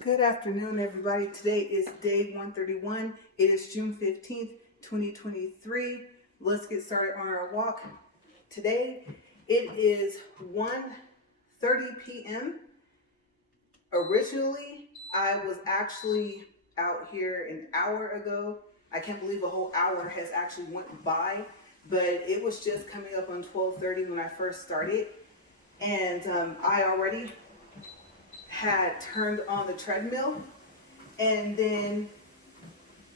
Good afternoon, everybody. Today is day 131. It is June 15th, 2023. Let's get started on our walk. Today, it is 1:30 p.m. Originally, I was actually out here an hour ago. I can't believe a whole hour has actually went by, but it was just coming up on 12:30 when I first started. And I already had turned on the treadmill, and then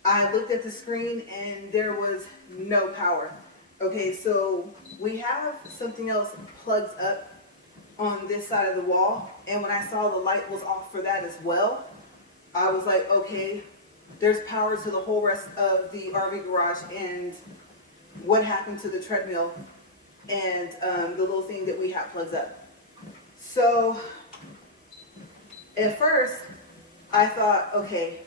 I looked at the screen and there was no power. Okay, so we have something else plugged up on this side of the wall, and when I saw the light was off for that as well, I was like, okay, there's power to the whole rest of the RV garage, and what happened to the treadmill and the little thing that we have plugged up. So at first, I thought, okay,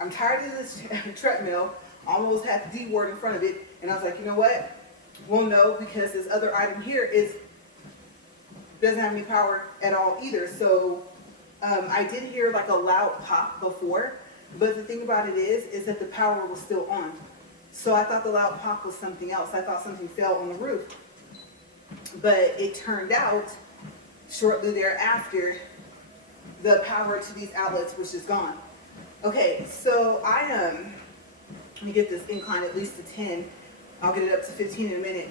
I'm tired of this treadmill. Almost had the D word in front of it. And I was like, you know what? Well, no, because this other item here doesn't have any power at all either. So I did hear like a loud pop before. But the thing about it is that the power was still on. So I thought the loud pop was something else. I thought something fell on the roof. But it turned out, shortly thereafter, the power to these outlets was just gone. Okay, so let me get this incline at least to 10. I'll get it up to 15 in a minute.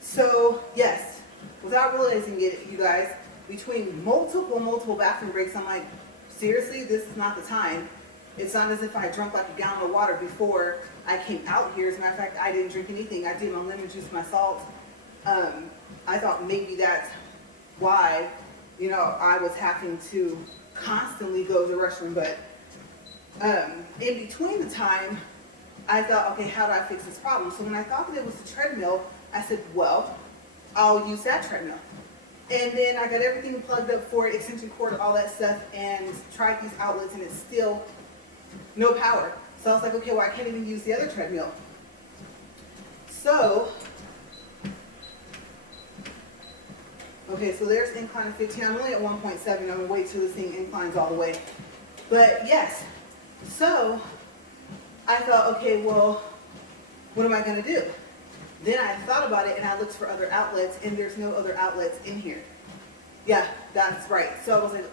So yes, without realizing it, you guys, between multiple bathroom breaks, I'm like, seriously, this is not the time. It's not as if I drank like a gallon of water before I came out here. As a matter of fact, I didn't drink anything. I did my lemon juice, my salt. I thought maybe that's why, I was having to constantly go to the restroom. But in between the time, I thought, okay, how do I fix this problem? So when I thought that it was the treadmill, I said, well, I'll use that treadmill. And then I got everything plugged up for it, extension cord, all that stuff, and tried these outlets, and it's still no power. So I was like, okay, well, I can't even use the other treadmill. So okay, so there's incline 15. I'm only at 1.7. I'm going to wait till this thing inclines all the way. But yes, so I thought, okay, well, what am I going to do? Then I thought about it, and I looked for other outlets, and there's no other outlets in here. Yeah, that's right. So I was like,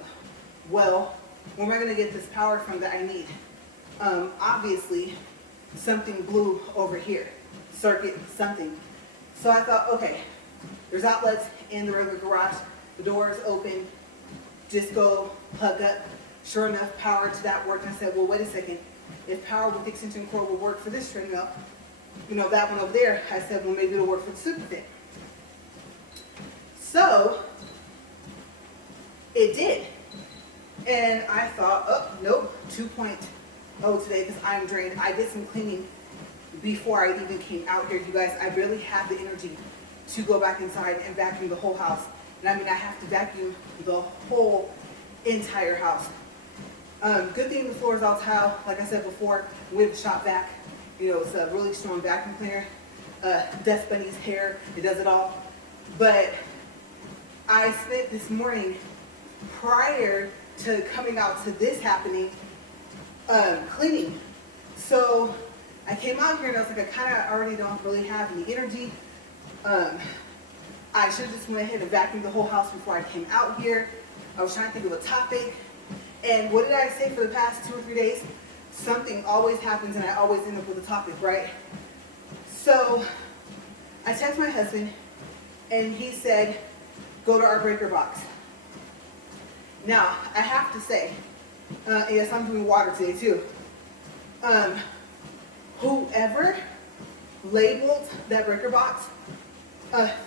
well, where am I going to get this power from that I need? Obviously, something blew over here. Circuit, something. So I thought, okay, there's outlets in the regular garage. The door is open. Just go plug up. Sure enough, power to that worked. And I said, well, wait a second. If power with the extension cord will work for this treadmill, that one over there, I said, well, maybe it'll work for the Superfit. So it did. And I thought, oh, nope, 2.0 today because I'm drained. I did some cleaning before I even came out here. You guys, I barely have the energy to go back inside and vacuum the whole house. And I have to vacuum the whole entire house. Good thing the floor is all tile. Like I said before, with the shop vac, it's a really strong vacuum cleaner. Dust Bunny's hair, it does it all. But I spent this morning, prior to coming out to this happening, cleaning. So I came out here and I was like, I kind of already don't really have any energy. I should have just went ahead and vacuumed the whole house before I came out here. I was trying to think of a topic. And what did I say for the past 2 or 3 days? Something always happens and I always end up with a topic, right? So I texted my husband and he said, go to our breaker box. Now, I have to say, yes, I'm doing water today too. Whoever labeled that breaker box,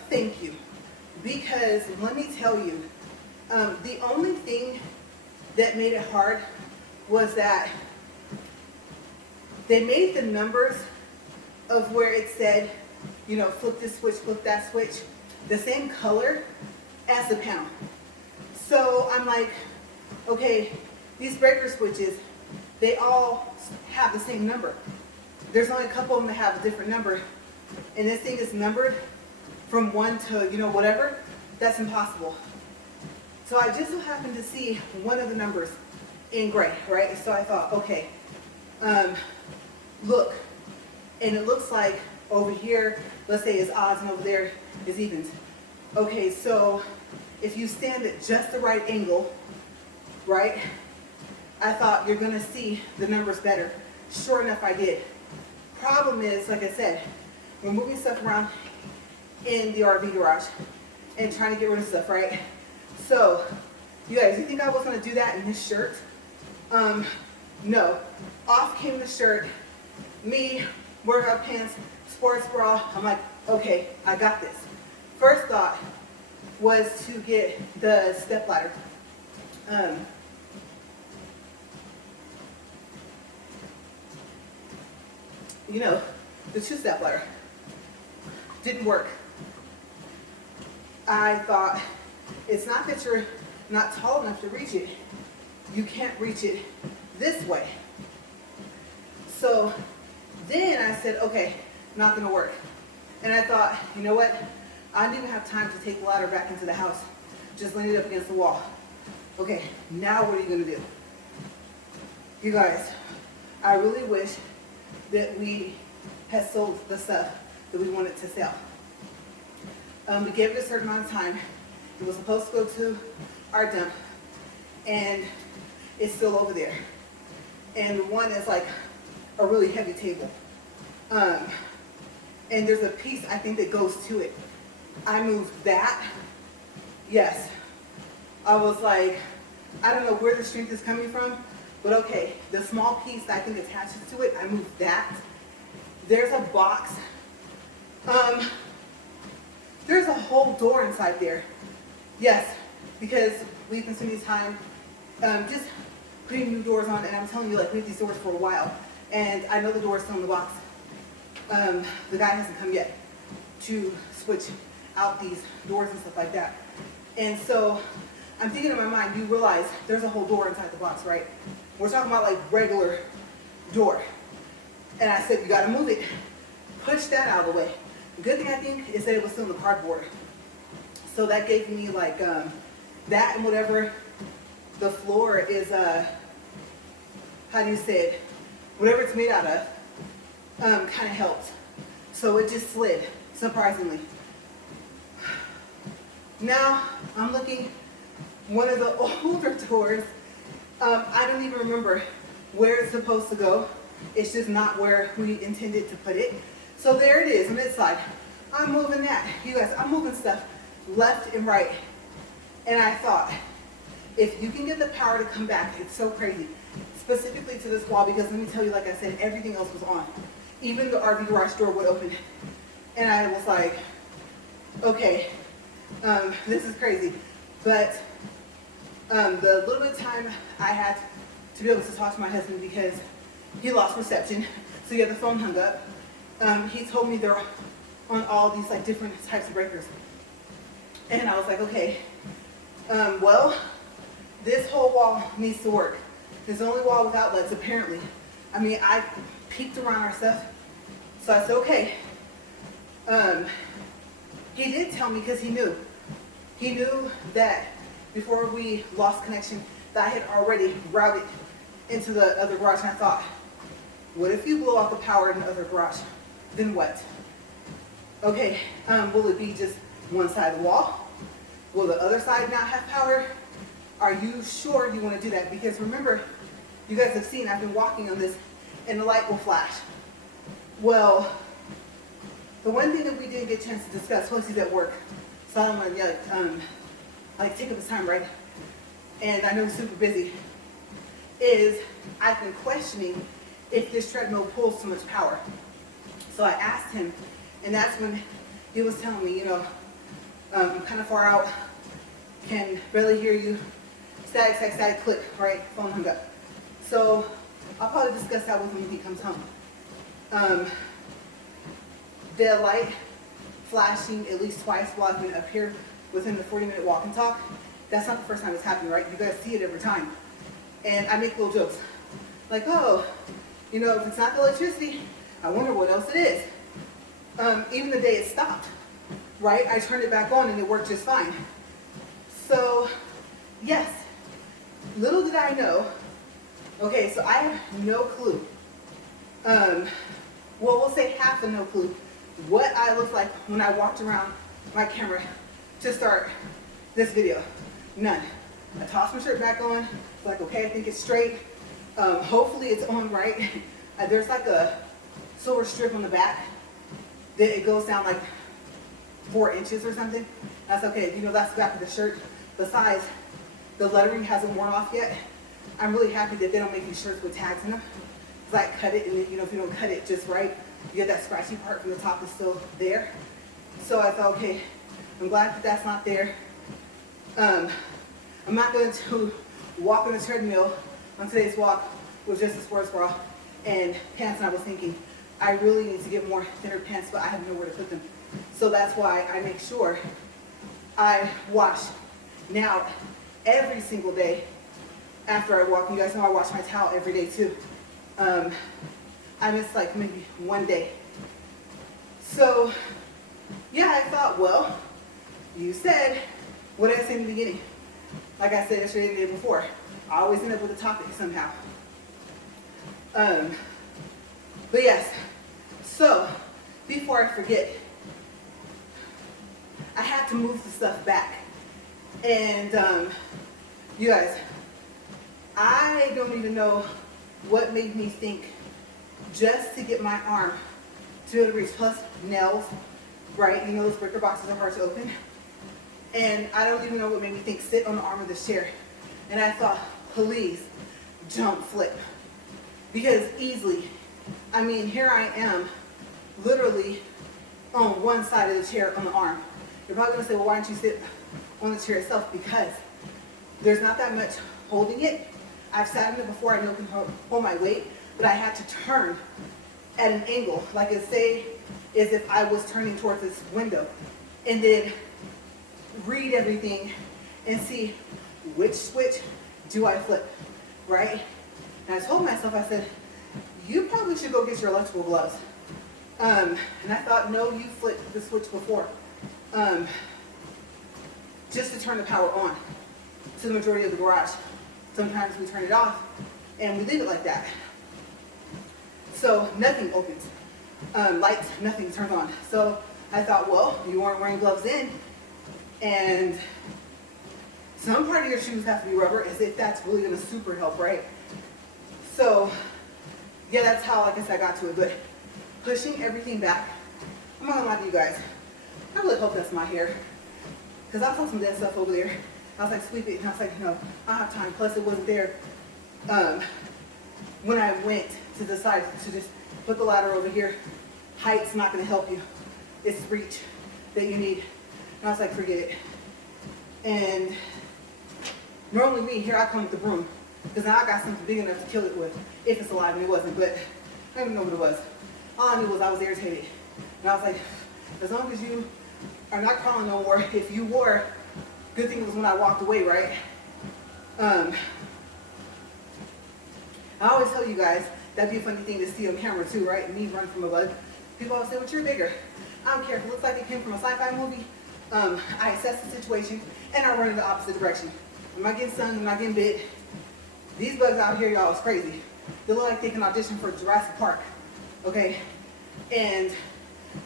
thank you. Because let me tell you, the only thing that made it hard was that they made the numbers of where it said, flip this switch, flip that switch, the same color as the panel. So I'm like, okay, these breaker switches, they all have the same number. There's only a couple of them that have a different number. And this thing is numbered from 1 to, whatever. That's impossible. So I just so happened to see one of the numbers in gray, right? So I thought, okay, look, and it looks like over here, let's say is odds and over there is evens. Okay, so if you stand at just the right angle, right, I thought you're gonna see the numbers better. Sure enough, I did. Problem is, like I said, we're moving stuff around in the RV garage and trying to get rid of stuff, right? So, you guys, you think I was gonna do that in this shirt? No. Off came the shirt, me, workout pants, sports bra. I'm like, okay, I got this. First thought was to get the step ladder. You know, the 2-step ladder. Didn't work. I thought, it's not that you're not tall enough to reach it. You can't reach it this way. So then I said, okay, not gonna work. And I thought, you know what? I didn't even have time to take the ladder back into the house. Just leaned it up against the wall. Okay, now what are you gonna do? You guys, I really wish that we had sold the stuff that we wanted to sell. We gave it a certain amount of time. It was supposed to go to our dump, and it's still over there. And one is like a really heavy table. And there's a piece I think that goes to it. I moved that. Yes. I was like, I don't know where the strength is coming from, but okay, the small piece that I think attaches to it, I moved that. There's a box. There's a whole door inside there. Yes, because we've been spending time just putting new doors on, and I'm telling you, like, we have these doors for a while, and I know the door is still in the box. The guy hasn't come yet to switch out these doors and stuff like that. And so I'm thinking in my mind, you realize there's a whole door inside the box, right? We're talking about like regular door. And I said, you gotta move it. Push that out of the way. The good thing I think is that it was still in the cardboard. So that gave me like that, and whatever the floor is, how do you say it? Whatever it's made out of, kind of helped. So it just slid, surprisingly. Now I'm looking, one of the older doors, I don't even remember where it's supposed to go. It's just not where we intended to put it. So there it is, mid-slide. I'm moving that. You guys, I'm moving stuff left and right. And I thought, if you can get the power to come back, it's so crazy. Specifically to this wall, because let me tell you, like I said, everything else was on. Even the RV garage door would open. And I was like, okay, this is crazy. But the little bit of time I had to be able to talk to my husband, because he lost reception, so he had the phone hung up. He told me they're on all these like different types of breakers. And I was like, okay, well, this whole wall needs to work. It's the only wall with outlets, apparently. I mean, I peeked around our stuff, so I said, okay. He did tell me, because he knew. He knew that before we lost connection, that I had already routed into the other garage, and I thought, what if you blow out the power in the other garage? Then what? Okay, will it be just one side of the wall? Will the other side not have power? Are you sure you want to do that? Because remember, you guys have seen, I've been walking on this, and the light will flash. Well, the one thing that we didn't get a chance to discuss, plus he's at work, so I don't want to take up his time, right? And I know he's super busy, is I've been questioning if this treadmill pulls too much power. So I asked him, and that's when he was telling me, I'm kind of far out, can barely hear you, static, click, right? Phone hung up. So I'll probably discuss that with him when he comes home. The light flashing at least twice while I've been up here within the 40-minute walk and talk, that's not the first time it's happened, right? You guys see it every time. And I make little jokes. Like, oh, if it's not the electricity, I wonder what else it is. Even the day it stopped, right? I turned it back on and it worked just fine. So, yes, little did I know Okay, so I have no clue. Well, we'll say half a no clue what I looked like when I walked around my camera to start this video. None. I tossed my shirt back on. It's like, okay, I think it's straight. Hopefully it's on right. There's like a silver strip on the back that it goes down like 4 inches or something. That's okay. You know, that's the back of the shirt. Besides, the lettering hasn't worn off yet. I'm really happy that they don't make these shirts with tags in them. Because I cut it, and then, you know, if you don't cut it just right, you get that scratchy part from the top is still there. So I thought, okay, I'm glad that that's not there. I'm not going to walk on the treadmill on today's walk with just a sports bra and pants. And I was thinking, I really need to get more thinner pants, but I have nowhere to put them. So that's why I make sure I wash now every single day after I walk. You guys know I wash my towel every day too. I miss like maybe one day. So yeah, I thought, well, you said what I said in the beginning. Like I said yesterday and the day before, I always end up with a topic somehow. But yes, so before I forget, I had to move the stuff back. And you guys, I don't even know what made me think just to get my arm to be able to reach, plus nails, right? You know those breaker boxes are hard to open. And I don't even know what made me think sit on the arm of this chair. And I thought, please don't flip. Because easily, I mean, here I am literally on one side of the chair on the arm. You're probably gonna say, well, why don't you sit on the chair itself? Because there's not that much holding it. I've sat in it before, I know it can hold my weight, but I had to turn at an angle, like as say, as if I was turning towards this window, and then read everything and see which switch do I flip, right? And I told myself, I said, you probably should go get your electrical gloves. And I thought, no, you flipped the switch before. Just to turn the power on to the majority of the garage. Sometimes we turn it off and we leave it like that. So nothing opens. Lights, nothing turns on. So I thought, well, you weren't wearing gloves in, and some part of your shoes have to be rubber, as if that's really gonna super help, right? So yeah, that's how, like I said, I got to it. But pushing everything back, I'm not gonna lie to you guys, I really hope that's my hair, because I saw some dead stuff over there. I was like, sweep it, and I was like, no, I don't have time. Plus it wasn't there when I went to decide to just put the ladder over here. Height's not gonna help you. It's reach that you need. And I was like, forget it. And normally me, here I come with the broom, because now I got something big enough to kill it with, if it's alive, and it wasn't, but I don't even know what it was. All I knew was I was irritated. And I was like, as long as you are not crawling no more, if you were, good thing was when I walked away, right? I always tell you guys, that'd be a funny thing to see on camera too, right? Me run from a bug. People always say, well, you're bigger. I don't care if it looks like it came from a sci-fi movie. I assess the situation and I run in the opposite direction. I'm not getting stung, I'm not getting bit. These bugs out here, y'all, is crazy. They look like they can audition for Jurassic Park, okay? And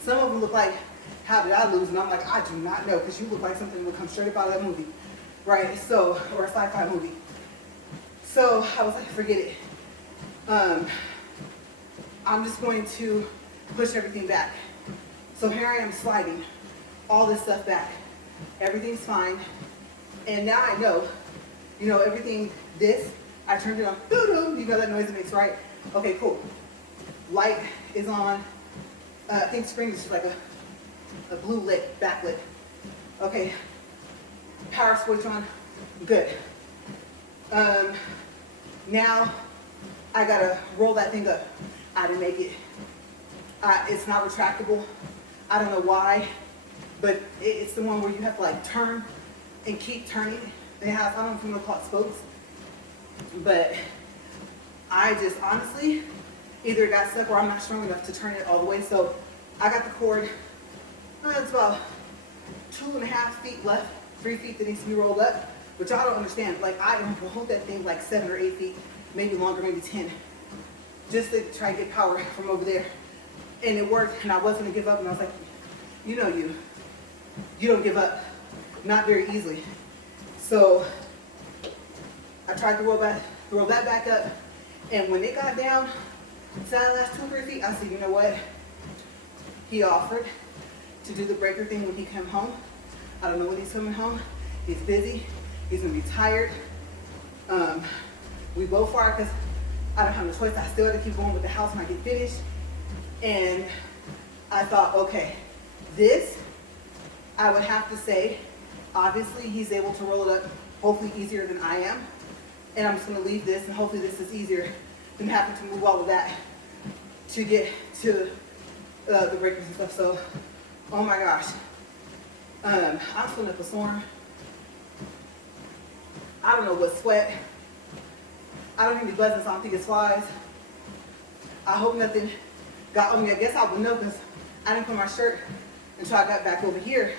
some of them look like, how did I lose? And I'm like, I do not know, because you look like something that would come straight up out of that movie, right? So, or a sci-fi movie. So I was like, forget it. I'm just going to push everything back. So here I am sliding all this stuff back. Everything's fine. And now I know, you know, everything, I turned it on, doo-doo, you know that noise it makes, right? Okay, cool. Light is on. I think screen is just like a blue lit, backlit. Okay, power switch on, good. Now I gotta roll that thing up. I didn't make it. It's not retractable. I don't know why, but it's the one where you have to like turn and keep turning. It has, I don't know if you want to call it spokes, but I just honestly either got stuck or I'm not strong enough to turn it all the way. So I got the cord. It's about 2.5 feet left, 3 feet that needs to be rolled up, which y'all don't understand. Like I hold that thing like 7 or 8 feet. maybe longer, maybe 10, just to try to get power from over there. And it worked, and I wasn't gonna give up, and I was like, you know you don't give up, not very easily. So I tried to roll that back up, and when it got down to that last 2 or 3 feet, I said, you know what? He offered to do the breaker thing when he came home. I don't know when he's coming home. He's busy. He's gonna be tired. We both are, because I don't have no choice. I still have to keep going with the house when I get finished. And I thought, okay, this, I would have to say, obviously he's able to roll it up hopefully easier than I am. And I'm just gonna leave this, and hopefully this is easier than having to move all of that to get to the breakers and stuff. So, oh my gosh. I'm filling up a storm. I don't know what sweat. I don't think the buzzing, so I don't think it's flies. I hope nothing got on me. I guess I would know, because I didn't put my shirt until I got back over here.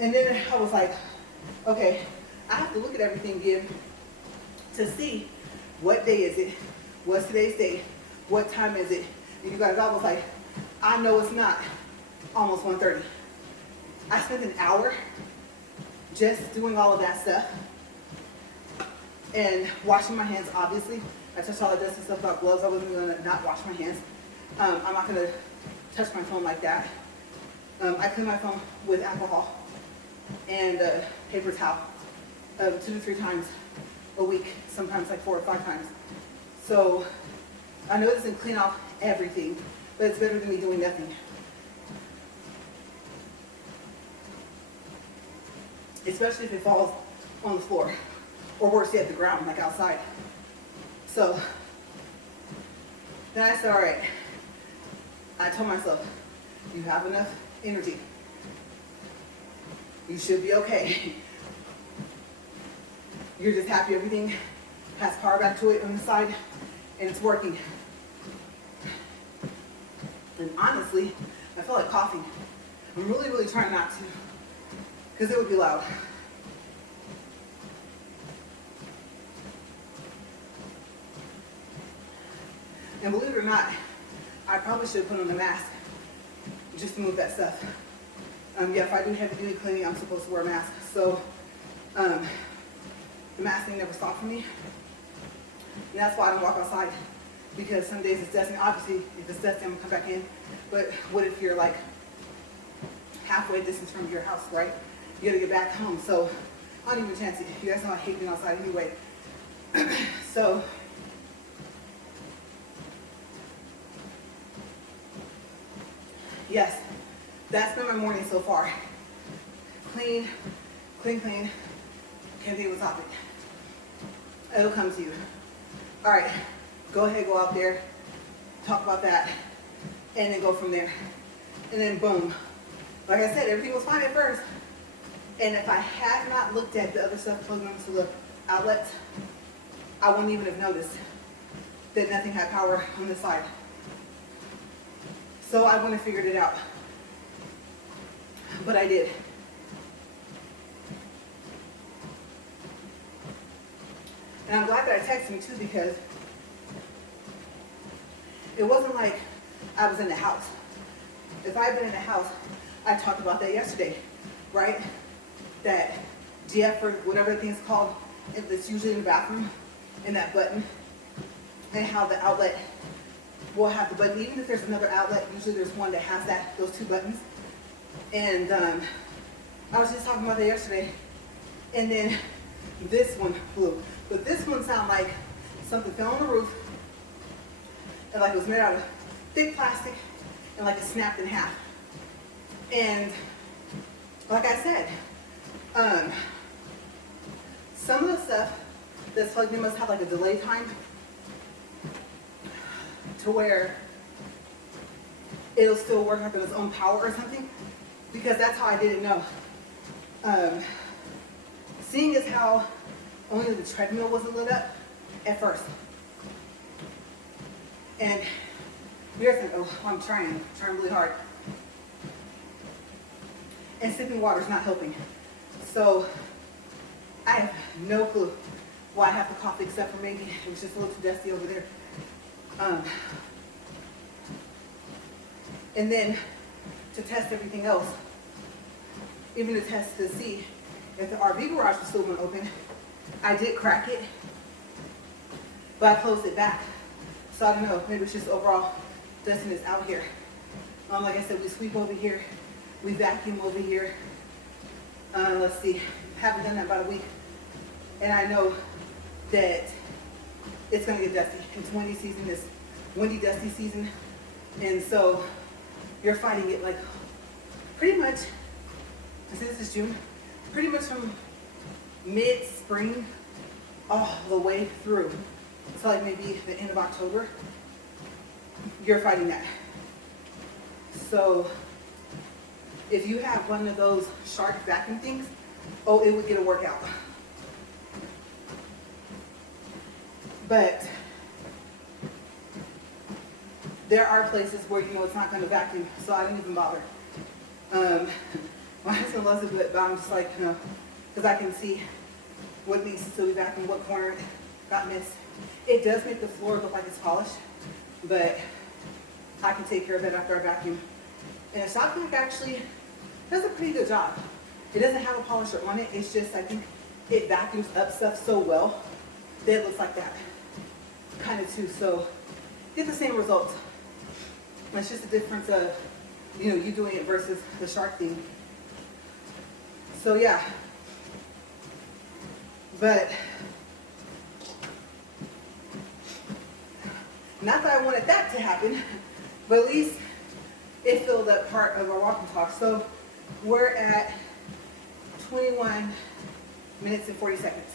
And then I was like, okay, I have to look at everything again to see what day is it, what's today's date, what time is it. And you guys, I was like, I know it's not almost 1:30. I spent an hour just doing all of that stuff and washing my hands, obviously. I touched all the dust and stuff about gloves. I wasn't gonna not wash my hands. I'm not gonna touch my phone like that. I clean my phone with alcohol and paper towel 2 to 3 times a week, sometimes like 4 or 5 times. So I know it doesn't clean off everything, but it's better than me doing nothing. Especially if it falls on the floor, or worse yet, the ground, like outside. So then I said, all right, I told myself, you have enough energy. You should be okay. You're just happy everything has power back to it on the side, and it's working. And honestly, I felt like coughing. I'm really, really trying not to, because it would be loud. And believe it or not, I probably should have put on a mask just to move that stuff. Yeah, if I do heavy duty cleaning, I'm supposed to wear a mask. So the mask thing never stopped for me. And that's why I don't walk outside, because some days it's dusty. Obviously, if it's dusty, I'm gonna come back in. But what if you're like halfway distance from your house, right? You gotta get back home. So I don't even chance it. You guys know I hate being outside anyway. So yes, that's been my morning so far. Clean, clean, clean. Can't think of a topic. It'll come to you. All right, go ahead, go out there, talk about that, and then go from there. And then boom. Like I said, everything was fine at first. And if I had not looked at the other stuff plugged into the outlet, I wouldn't even have noticed that nothing had power on the side. So I wouldn't have figured it out. But I did. And I'm glad that I texted him too, because it wasn't like I was in the house. If I had been in the house, I talked about that yesterday, right? That GF, or whatever the thing's called, it's usually in the bathroom, in that button, and how the outlet will have the button. Even if there's another outlet, usually there's one that has those 2 buttons. And I was just talking about that yesterday, and then this one flew. But this one sounded like something fell on the roof, and like it was made out of thick plastic, and like it snapped in half. And like I said, some of the stuff that's plugged in must have like a delay time to where it'll still work up in its own power or something, because that's how I didn't know. Seeing as how only the treadmill wasn't lit up at first. And here's the, oh, I'm trying really hard. And sipping water is not helping. So I have no clue why I have to cough, except for maybe it was just a little too dusty over there. And then to test everything else, even to test to see if the RV garage was still going to open, I did crack it, but I closed it back. So I don't know, maybe it's just overall dustiness out here. Like I said, we sweep over here, we vacuum over here. Let's see, haven't done that about a week. And I know that it's gonna get dusty. It's windy season, it's windy, dusty season. And so you're fighting it like pretty much, since this is June, pretty much from mid-spring all the way through to like maybe the end of October, you're fighting that. So if you have one of those shark vacuum things, oh, it would get a workout. But there are places where you know it's not going to vacuum, so I didn't even bother. My husband loves it, but I'm just like, you know, because I can see what needs to be vacuumed, what corner got missed. It does make the floor look like it's polished, but I can take care of it after I vacuum. And a shop vac actually does a pretty good job. It doesn't have a polisher on it. It's just, I think it vacuums up stuff so well that it looks like that kind of too. So get the same results. It's just a difference of, you know, you doing it versus the shark thing. So yeah, but not that I wanted that to happen, but at least it filled up part of our walk and talk. So we're at 21 minutes and 40 seconds.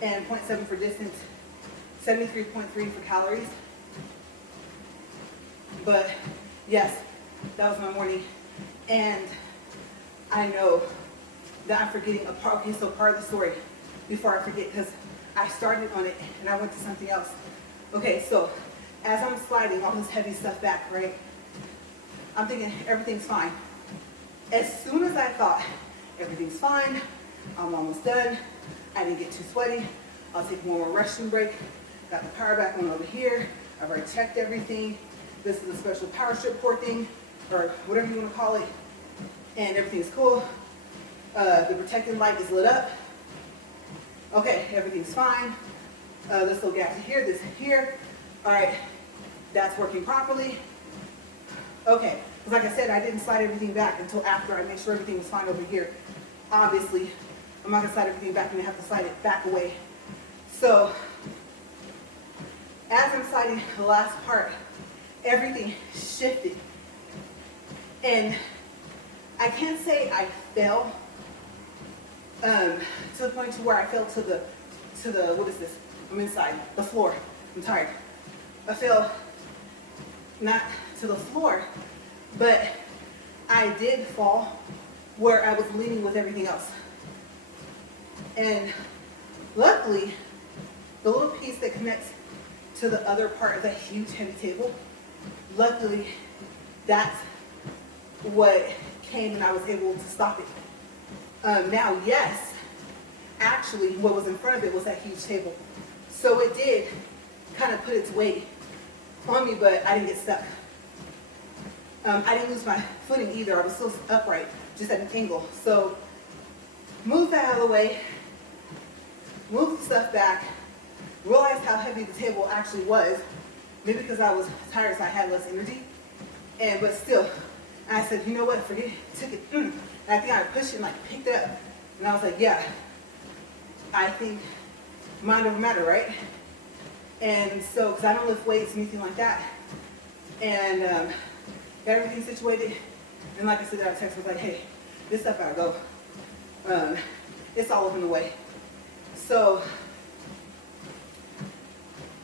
And 0.7 for distance, 73.3 for calories. But yes, that was my morning. And I know that I'm forgetting a part. Okay, so part of the story before I forget, because I started on it and I went to something else. Okay, so as I'm sliding all this heavy stuff back, right, I'm thinking everything's fine. As soon as I thought everything's fine, I'm almost done, I didn't get too sweaty, I'll take one more restroom break, got the power back on over here, I've already checked everything. This is a special power strip port thing, or whatever you want to call it, and everything's cool. The protecting light is lit up. Okay, everything's fine. This little gap here, this here. All right, that's working properly. Okay, because like I said, I didn't slide everything back until after I made sure everything was fine over here. Obviously, I'm not gonna slide everything back and I have to slide it back away. So, as I'm sliding the last part, everything shifted. And I can't say I fell to the point to where I fell to the, what is this? I'm inside, the floor. I'm tired. I fell not to the floor, but I did fall where I was leaning with everything else. And luckily, the little piece that connects to the other part of that huge heavy table, luckily, that's what came and I was able to stop it. Now, yes, actually, what was in front of it was that huge table. So it did kind of put its weight on me, but I didn't get stuck. I didn't lose my footing either. I was still upright, just at an angle. So move that out of the way, move the stuff back, realized how heavy the table actually was, maybe because I was tired so I had less energy, but still, I said, you know what, forget it, took it, and I think I pushed it and like picked it up, and I was like, yeah, I think mind over matter, right? And so, because I don't lift weights or anything like that, and got everything situated, and like I said, that text was like, hey, this stuff gotta go. It's all up in the way. So,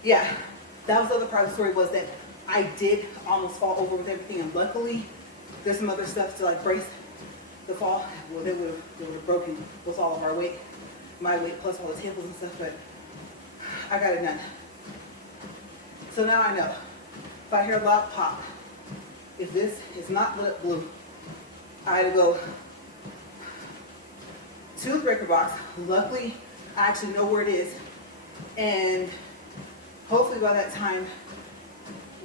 yeah, that was the other part of the story, was that I did almost fall over with everything, and luckily, there's some other stuff to like brace the fall. Well, they would have broken with all of our weight, my weight plus all the tables and stuff, but I got it done. So now I know, if I hear a loud pop, if this is not lit up blue, I had to go to the breaker box. Luckily, I actually know where it is. And hopefully by that time,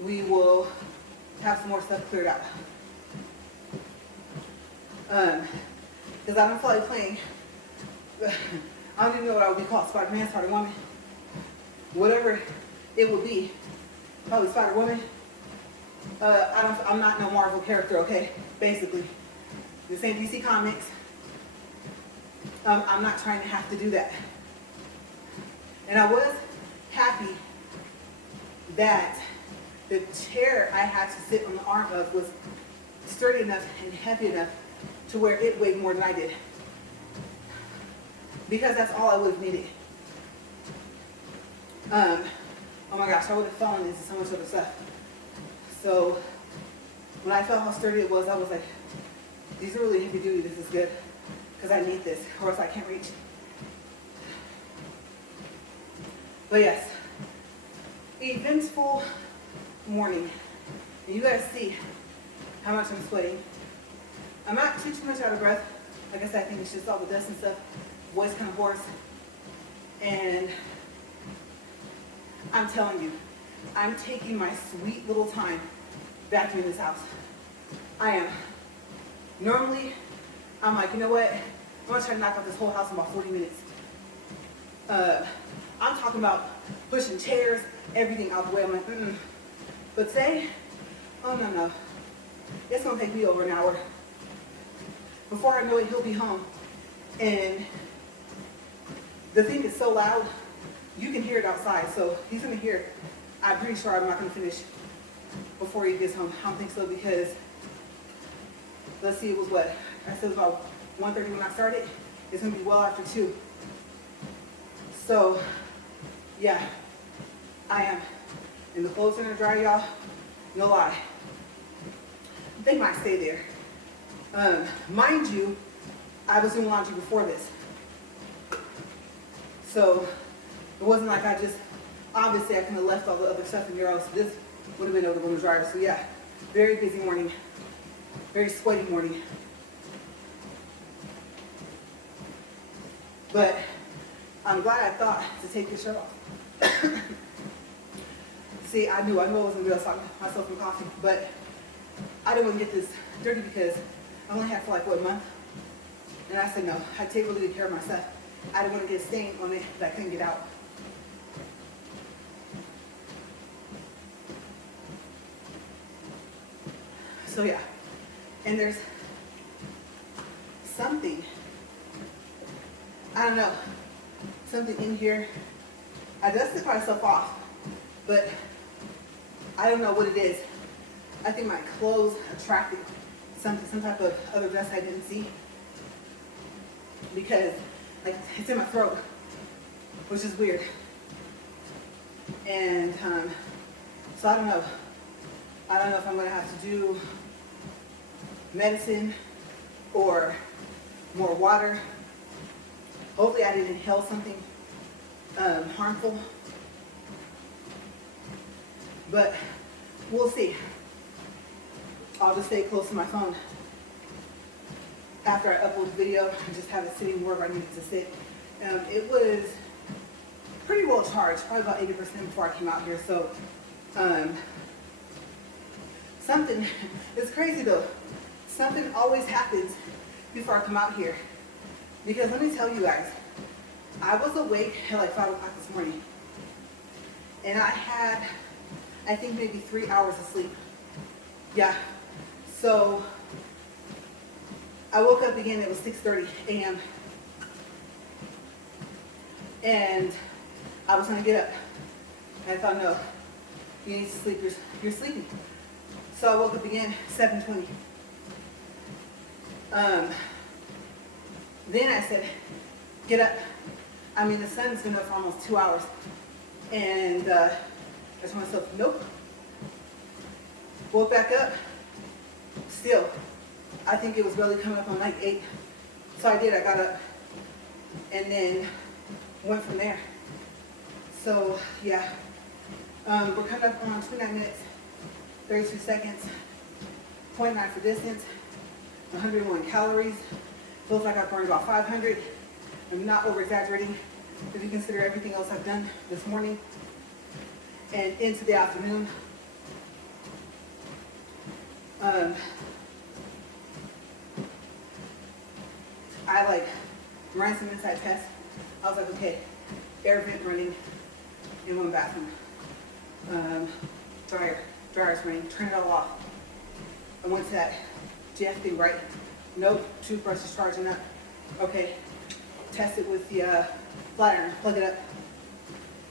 we will have some more stuff cleared out. Because I don't feel like playing. I don't even know what I would be called, Spider-Man, Spider-Woman. Whatever it would be. Probably Spider-Woman. I'm not no Marvel character, okay? Basically. This ain't DC Comics. I'm not trying to have to do that. And I was happy that the chair I had to sit on the arm of was sturdy enough and heavy enough to where it weighed more than I did. Because that's all I would have needed. Oh my gosh, I would have fallen into so much other stuff. So when I felt how sturdy it was, I was like, these are really heavy duty, this is good. Because I need this, or else I can't reach. But yes, eventful morning. And you guys see how much I'm sweating. I'm not too much out of breath. Like I said, I think it's just all the dust and stuff. Voice kind of hoarse. And I'm telling you, I'm taking my sweet little time vacuuming this house. I am. Normally, I'm like, you know what? I'm gonna try to knock out this whole house in about 40 minutes. I'm talking about pushing chairs, everything out the way. I'm like, But today, oh no. It's gonna take me over an hour. Before I know it, he'll be home. And the thing is so loud, you can hear it outside. So he's gonna hear it. I'm pretty sure I'm not gonna finish before he gets home. I don't think so because, let's see, it was what? I said it was about 1:30 when I started. It's gonna be well after 2. So, yeah, I am. And the clothes are gonna dry, y'all. No lie. They might stay there. Mind you, I was doing laundry before this. So it wasn't like I just, obviously I could have left all the other stuff in here else. This would have been able to go in the dryer. So yeah, very busy morning. Very sweaty morning. But I'm glad I thought to take this shirt off. See, I knew I wasn't going to be able to stop myself from coughing, but I didn't want to get this dirty because I only had for like, what, a month? And I said, no, I take really good care of my stuff. I didn't want to get a stain on it that I couldn't get out. So yeah, and there's something, I don't know, something in here. I dusted myself off, but I don't know what it is. I think my clothes attracted something, some type of other dust I didn't see. Because like it's in my throat, which is weird. And so I don't know. I don't know if I'm gonna have to do medicine or more water. Hopefully I didn't inhale something harmful. But we'll see. I'll just stay close to my phone after I upload the video and just have it sitting wherever I need it to sit. It was pretty well charged, probably about 80% before I came out here. So something, it's crazy though. Something always happens before I come out here. Because let me tell you guys, I was awake at like 5 o'clock this morning. And I had, I think maybe 3 hours of sleep. Yeah. So I woke up again, it was 6:30 a.m. And I was gonna get up. And I thought, no, you need to sleep, you're sleeping. So I woke up again, 7:20. Then I said, get up. I mean, the sun's been up for almost 2 hours. And I told myself, nope. Woke back up, still. I think it was barely coming up on like 8. So I did, I got up and then went from there. So yeah, we're coming up on 29 minutes, 32 seconds, 0.9 for distance, 101 calories. Feels like I burned about 500. I'm not over exaggerating. if you consider everything else I've done this morning and into the afternoon. I like ran some inside tests. I was like, okay, air vent running in one bathroom. Dryer's running, turn it all off. I went to that Jeff thing, right? Nope, toothbrush is charging up. Okay, test it with the flat iron, plug it up.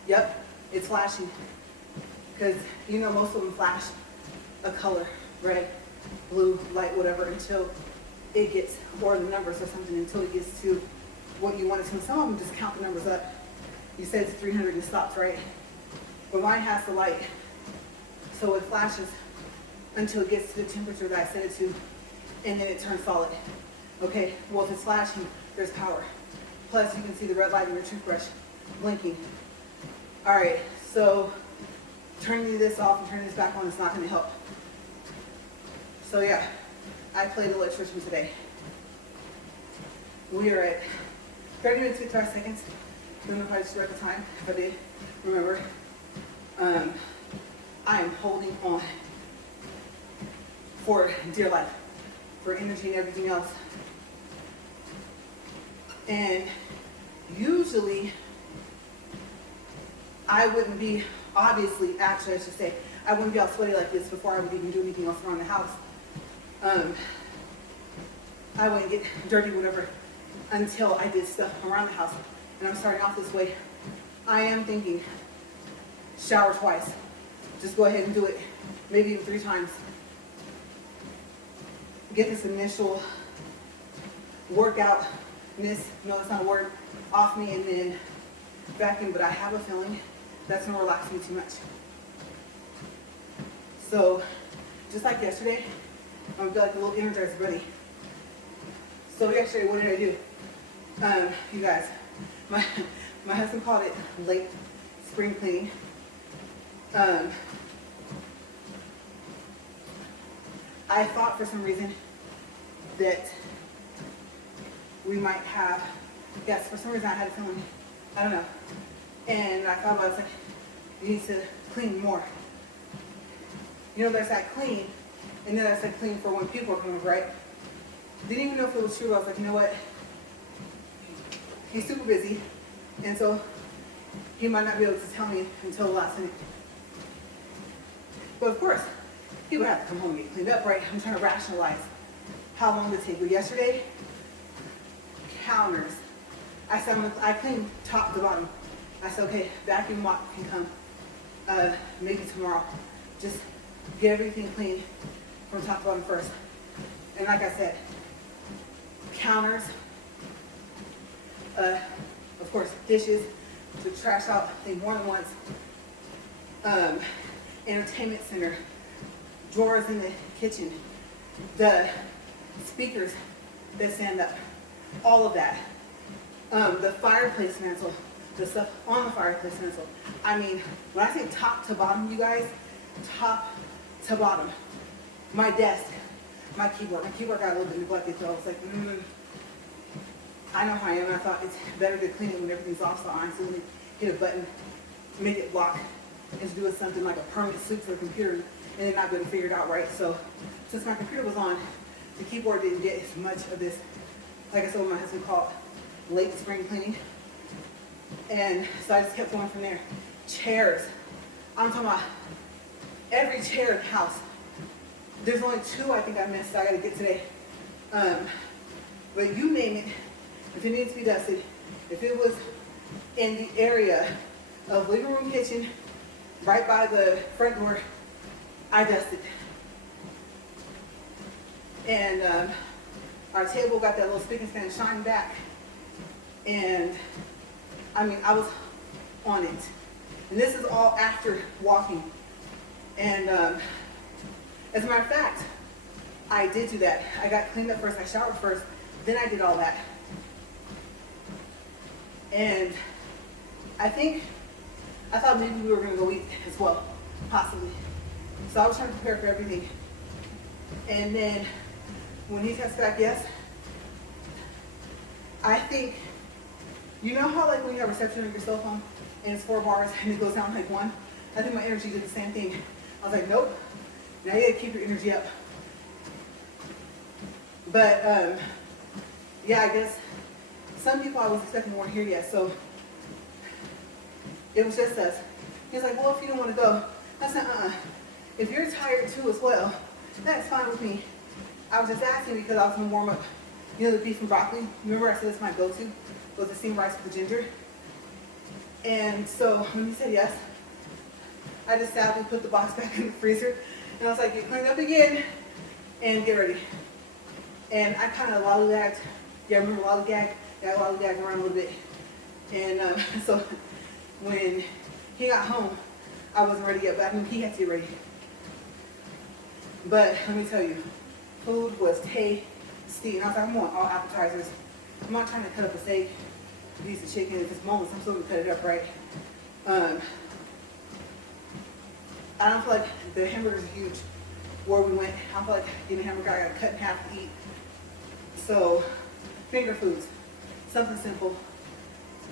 Yep, it's flashing. Because you know most of them flash a color, red, blue, light, whatever, until it gets, or the numbers or something, until it gets to what you want it to. And some of them just count the numbers up. You said it's 300 and stops, right? But mine has the light, so it flashes until it gets to the temperature that I set it to, and then it turns solid. Okay, well if it's flashing, there's power. Plus you can see the red light in your toothbrush blinking. All right, so turning this off and turning this back on is not going to help. So yeah, I played electrician today. We are at 30 minutes, 55 seconds. I don't know if I just read the time. If I did, remember. I am holding on for dear life, for energy and everything else. And usually, I wouldn't be, obviously, actually I should say, I wouldn't be all sweaty like this before I would even do anything else around the house. I wouldn't get dirty, whatever, until I did stuff around the house. And I'm starting off this way. I am thinking, shower twice. Just go ahead and do it, maybe even 3 times. Get this initial workoutness, no, that's not a word, off me, and then back in. But I have a feeling that's going to relax me too much. So, just like yesterday, I'm going to be like a little energized buddy. So yesterday, what did I do? You guys, my husband called it late spring cleaning. I thought for some reason that we might have, yes, for some reason I had a feeling, I don't know. And I thought about it, I was like, you need to clean more. You know, there's that clean, and then there's that clean for when people are coming, right? Didn't even know if it was true. I was like, you know what? He's super busy, and so he might not be able to tell me until the last minute. But of course, he would have to come home and get cleaned up, right? I'm trying to rationalize how long it take. But yesterday, counters. I said, I cleaned top to bottom. I said, okay, vacuum mop can come maybe tomorrow. Just get everything clean from top to bottom first. And like I said, counters, of course, dishes, to trash out things more than once. Entertainment center, drawers in the kitchen, the speakers that stand up, all of that. The fireplace mantle, the stuff on the fireplace mantle. I mean, when I say top to bottom, you guys, top to bottom. My desk, my keyboard got a little bit neglected, so I was like, I know how I am. I thought it's better to clean it when everything's off, so I instantly hit a button, make it lock, and do it something like a permanent suit for the computer, and then not be able to figure it out right. So since my computer was on, the keyboard didn't get as much of this, like I said, what my husband called late spring cleaning. And so I just kept going from there. Chairs. I'm talking about every chair in the house. There's only 2 I think I missed, so I got to get today. But you name it, if it needs to be dusted, if it was in the area of living room, kitchen, right by the front door, I dusted. And our table got that little speaking stand shining back. And I mean, I was on it. And this is all after walking. And as a matter of fact, I did do that. I got cleaned up first, I showered first, then I did all that. And I thought maybe we were gonna go eat as well, possibly. So I was trying to prepare for everything. And then when he texted back yes, I think You know how like when you have reception on your cell phone and it's 4 bars and it goes down like 1? I think my energy did the same thing. I was like, nope. Now you gotta keep your energy up. But yeah, I guess some people I was expecting weren't here yet, so it was just us. He was like, well, if you don't want to go, I said, if you're tired too as well, that's fine with me. I was just asking because I was gonna warm up, you know, the beef and broccoli. Remember I said it's my go-to, was the steamed rice with the ginger. And so when he said yes, I just sadly put the box back in the freezer, and I was like, get cleaned up again and get ready. And I kind of lollygagged. Yeah, I remember lollygag? Yeah, I lollygagged around a little bit. And so when he got home, I wasn't ready yet, but I mean, he had to get ready. But let me tell you, food was tasty. And I was like, I'm on all appetizers. I'm not trying to cut up a steak, a piece of chicken at this moment, so I'm still gonna cut it up right. I don't feel like the hamburgers are huge where we went. I don't feel like getting a hamburger, I gotta cut in half to eat. So, finger foods, something simple.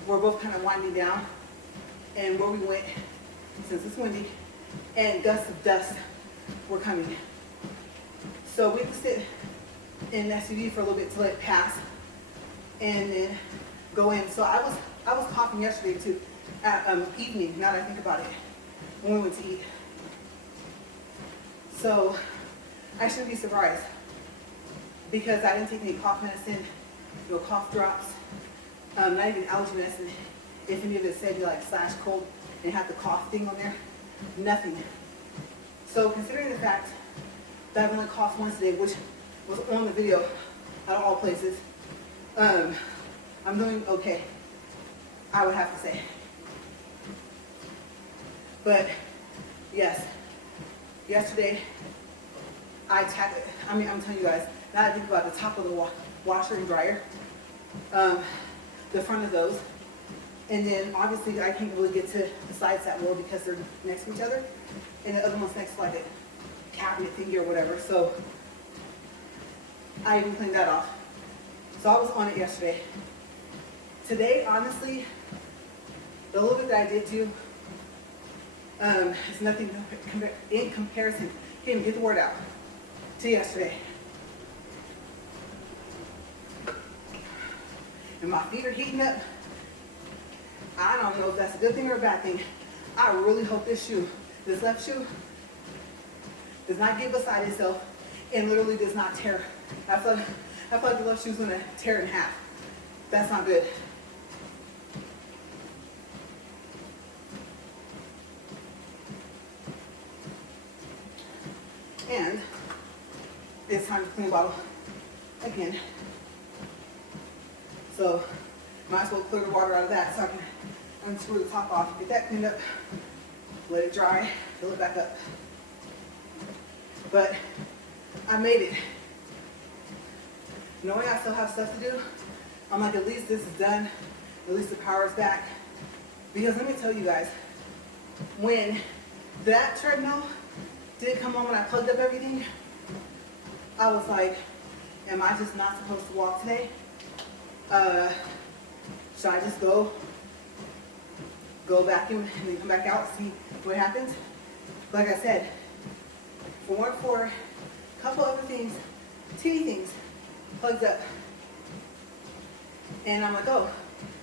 We're both kind of winding down. And where we went, since it's windy, and gusts of dust were coming. So we could sit in the SUV for a little bit to let it pass, and then go in. So I was coughing yesterday too, at evening, now that I think about it, when we went to eat. So I shouldn't be surprised, because I didn't take any cough medicine, no cough drops, not even allergy medicine. If any of it said like / cold and had the cough thing on there, nothing. So considering the fact that I've only coughed once today, which was on the video out of all places, I'm doing okay, I would have to say. But yes, yesterday I'm telling you guys, now I think about the top of the washer and dryer, the front of those, and then obviously I can't really get to the sides that well because they're next to each other, and the other one's next to like a cabinet thingy or whatever, so I even cleaned that off. So I was on it yesterday. Today, honestly, the little bit that I did do is nothing in comparison. Can't even get the word out to yesterday. And my feet are heating up. I don't know if that's a good thing or a bad thing. I really hope this left shoe, does not get beside itself and literally does not tear. I feel like the left shoe's gonna tear in half. That's not good. And it's time to clean the bottle again. So might as well clear the water out of that so I can unscrew the top off, get that cleaned up, let it dry, fill it back up. But I made it. Knowing I still have stuff to do, I'm like, at least this is done. At least the power's back. Because let me tell you guys, when that treadmill did come on, when I plugged up everything, I was like, am I just not supposed to walk today? Should I just go back in and then come back out, see what happens? Like I said, for a couple other things, teeny things, plugged up. And I'm like, oh,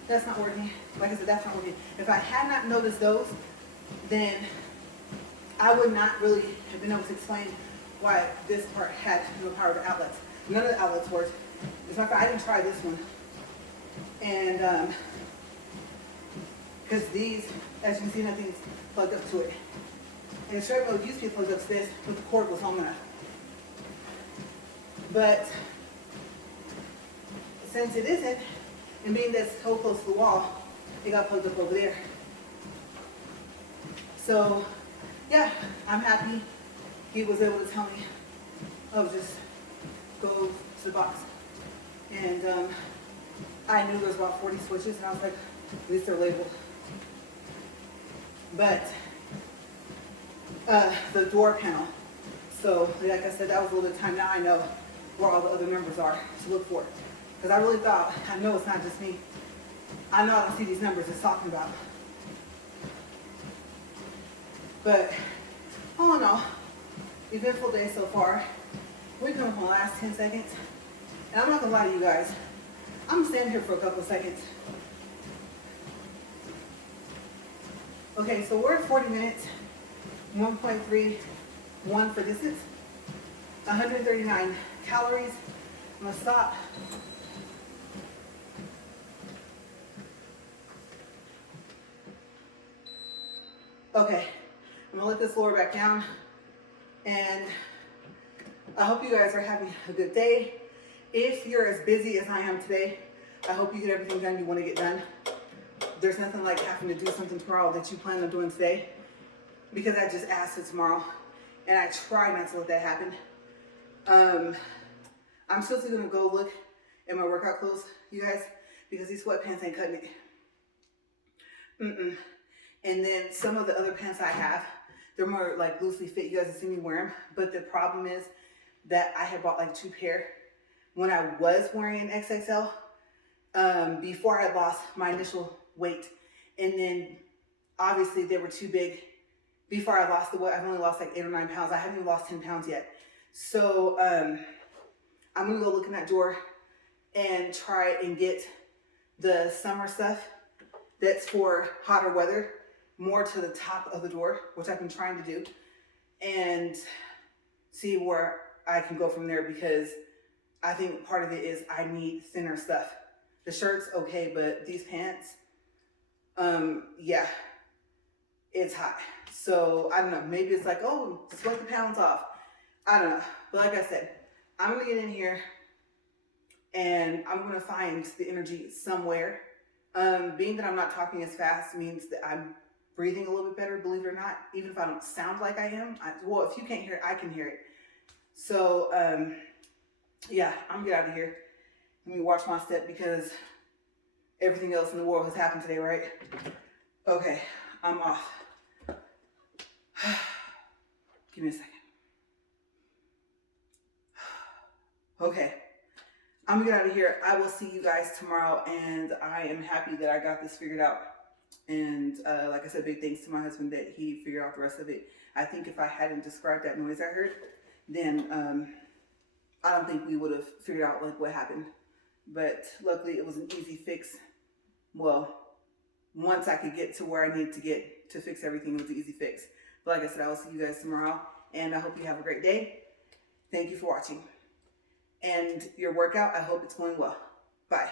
that's not working. Like I said, that's not working. If I had not noticed those, then I would not really have been able to explain why this part had no power to outlets. None of the outlets worked. As a matter of fact, I didn't try this one. And because these, as you can see, nothing's plugged up to it. And the treadmill used to be plugged up to this, but the cord was long enough. But since it isn't, and being that's so close to the wall, it got plugged up over there. So, yeah, I'm happy he was able to tell me, oh, just go to the box. And I knew there was about 40 switches, and I was like, at least they're labeled. But the door panel. So, like I said, that was a little bit of time. Now I know where all the other members are to look for. Because I really thought, I know it's not just me. I know I don't see these numbers it's talking about. But all in all, eventful day so far. We're coming from the last 10 seconds. And I'm not gonna lie to you guys. I'm standing here for a couple of seconds. Okay, so we're at 40 minutes, 1.31 for distance, 139 calories. I'm gonna stop. Okay, I'm gonna let this lower back down, and I hope you guys are having a good day. If you're as busy as I am today, I hope you get everything done you want to get done. There's nothing like having to do something tomorrow that you plan on doing today, because I just asked it tomorrow, and I try not to let that happen. I'm still gonna go look at my workout clothes, you guys, because these sweatpants ain't cutting it. And then some of the other pants I have, they're more like loosely fit. You guys have seen me wear them, but the problem is that I had bought like 2 pair when I was wearing an XXL before I lost my initial weight, and then obviously they were too big before I lost the weight. I've only lost like 8 or 9 pounds. I haven't even lost 10 pounds yet. So I'm gonna go look in that drawer and try and get the summer stuff that's for hotter weather more to the top of the drawer, which I've been trying to do, and see where I can go from there, because I think part of it is I need thinner stuff. The shirt's okay, but these pants, yeah, it's hot. So I don't know, maybe it's like, oh, sweat the pounds off. I don't know, but like I said, I'm gonna get in here and I'm gonna find the energy somewhere. Being that I'm not talking as fast means that I'm breathing a little bit better, believe it or not, even if I don't sound like I am. Well, if you can't hear it, I can hear it. So, yeah, I'm gonna get out of here. Let me watch my step, because everything else in the world has happened today, right? Okay, I'm off. Give me a second. Okay, I'm gonna get out of here. I will see you guys tomorrow, and I am happy that I got this figured out. And like I said, big thanks to my husband that he figured out the rest of it. I think if I hadn't described that noise I heard, then I don't think we would have figured out like what happened. But luckily it was an easy fix. Well, once I could get to where I needed to get to fix everything, it was an easy fix. But like I said, I will see you guys tomorrow, and I hope you have a great day. Thank you for watching. And your workout, I hope it's going well. Bye.